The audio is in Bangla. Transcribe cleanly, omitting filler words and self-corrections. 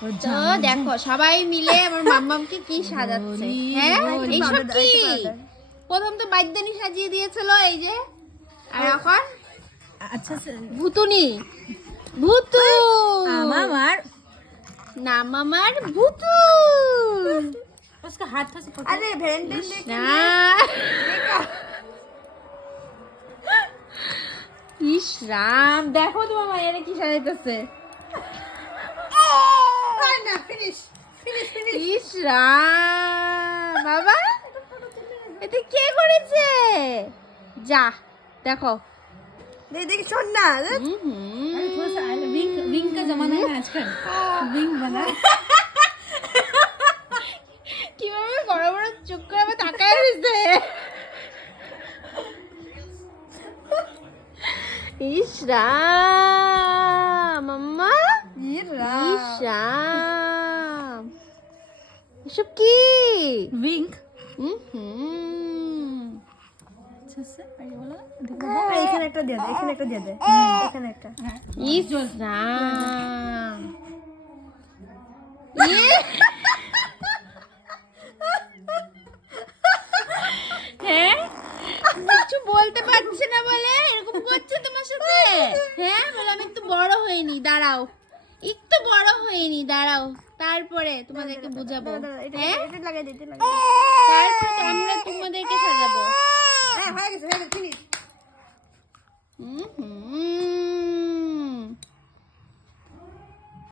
তো দেখো সবাই মিলে আমার মাম্মামকে কি সাজাচ্ছে। হ্যাঁ এইসব কি প্রথম তো বাইদানি সাজিয়ে দিয়েছিল এই যে, আর এখন अच्छा ভুতুনি ভুতু मामार নাম আমার ভুতু। उसका हाथ से पकड़ अरे वैलेंटाइन डे না ইস রাম, দেখো তোমার মায়ের কি সাজাইতেছে। ना फिनिश फिनिश फिनिश ইস রাম বাবা, এটা কে করেছে? যা দেখো। देख देख सुन ना अरे थोड़ा सा विंग विंग का जमाना है आजकल विंग बना কিভাবে বড় বড় চোখ করে আবার তাকায় রয়েছে। ইস রাম মাম্মা, ये ইস রাম, এসব কি? विंग হুম अच्छा से ये वाला এখানে একটা দিয়ে দে এখানে একটা দিয়ে দে এখানে একটা ইস রাম। হ্যাঁ কিছু বলতে পারছে না বলে এরকম করছে তোমার সাথে? হ্যাঁ বলে আমি একটু বড় হইনি, দাঁড়াও একটু বড় হইনি, দাঁড়াও তারপরে তোমাদেরকে বুঝাবো। হ্যাঁ এটা লাগাই দে এটা লাগাই তারপরে তো আমরা তোমাদেরকে সাজাবো। হ্যাঁ হয়ে গেছে ফিনিশ হুম